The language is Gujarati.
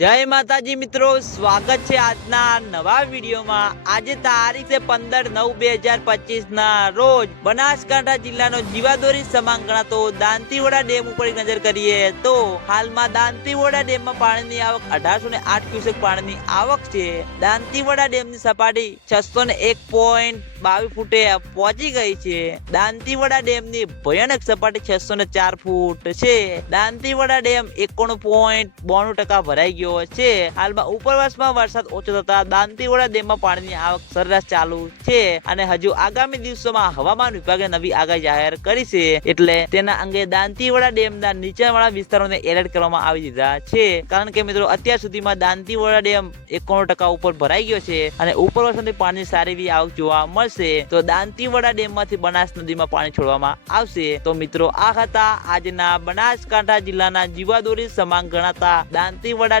જય માતાજી મિત્રો, સ્વાગત છે આજના નવા વિડીયોમાં. આજે તારીખ છે પંદર નવ બે હજાર પચીસ ના રોજ બનાસકાંઠા જિલ્લાનો જીવાદોરી સમાન ગણાતો દાંતીવોડા ડેમ ઉપર નજર કરીએ તો હાલમાં દાંતીવોડા ડેમમાં પાણીની આવક અઢારસો ને આઠ ક્યુસેક પાણીની આવક છે. દાંતીવોડા ડેમની સપાટી છસો ને એક પોઈન્ટ બાવીસ ફૂટે પહોંચી ગઈ છે. દાંતીવડા ડેમની ભયાનક સપાટી છસો ને ચાર ફૂટ છે. દાંતીવડા ડેમ એકોણું પોઈન્ટ બોણું ટકા ભરાઈ ગયો છે. હાલમાં ઉપરવાસમાં વરસાદ ઓછો થતા દાંતીવાડા ડેમમાં પાણીની આવક સરેરાશ ચાલુ છે અને હજુ આગામી દિવસોમાં હવામાન વિભાગે નવી આગાહી જાહેર કરી છે. એટલે તેના અંગે દાંતીવાડા ડેમના નીચાણવાળા વિસ્તારોને એલર્ટ કરવામાં આવી દીધા છે. કારણ કે મિત્રો, અત્યાર સુધીમાં દાંતીવાડા ડેમ એકોણ ટકા ઉપર ભરાઈ ગયો છે અને ઉપરવાસમાંથી પાણી સારી એવી આવક જોવા મળશે. તો દાંતીવાડા ડેમમાંથી બનાસ નદીમાં પાણી છોડવામાં આવશે. તો મિત્રો, આ હતા આજના બનાસકાંઠા જિલ્લાના જીવાદોરી સમાન ગણાતા દાંતીવડા